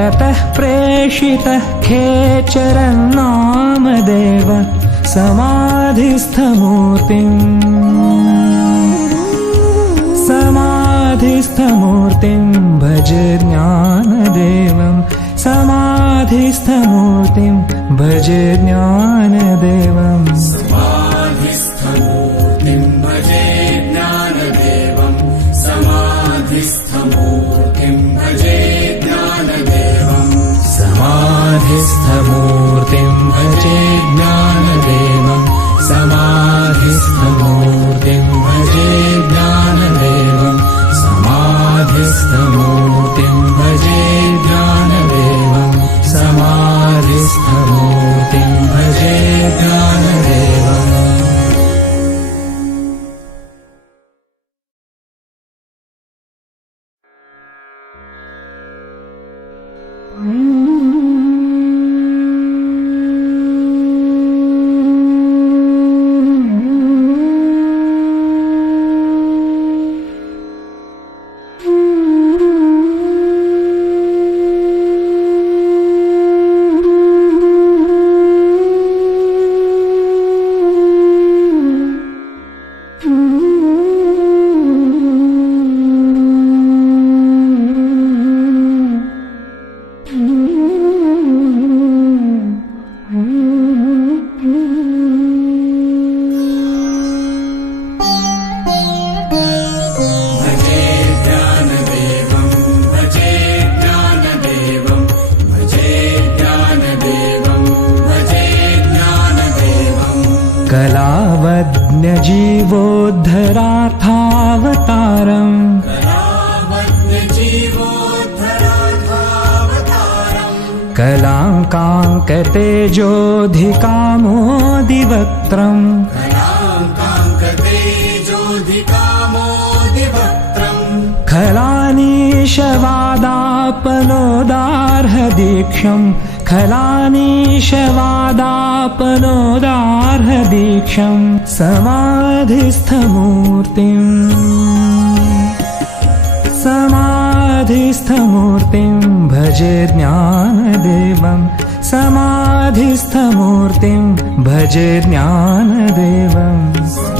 ततः प्रेषितः खेचरन्नामदेव समाधिस्थमूर्तिम्। समाधिस्थमूर्तिं भज ज्ञानदेवं समाधिस्थमूर्तिं भज ज्ञानदेवम् समाधिस्थमूर्तिं भजे ज्ञानदेवं समाधिस्थमूर्तिं भजे ज्ञानदेवं समाधिस्थमूर्तिं भजे ज्ञानदेवं समाधिस्थमूर्तिं भजे ज्ञानदेवम् कलावज्ञजीवोद्धराधावतारम् कलाङ्काङ्कतेजोऽधिकामोदिवक्त्रम् खलानीशवादापनोदार्हदीक्षम् खलानीशवादापनोदार्हदीक्षम् समाधिस्थमूर्तिम्। समाधिस्थमूर्तिं भजे ज्ञानदेवं। समाधिस्थमूर्तिं भजे ज्ञानदेवम्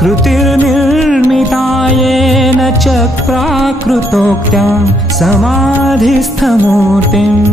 कृतिर्निर्मितायेन च प्राकृतोक्त्या समाधिस्थमूर्तिम्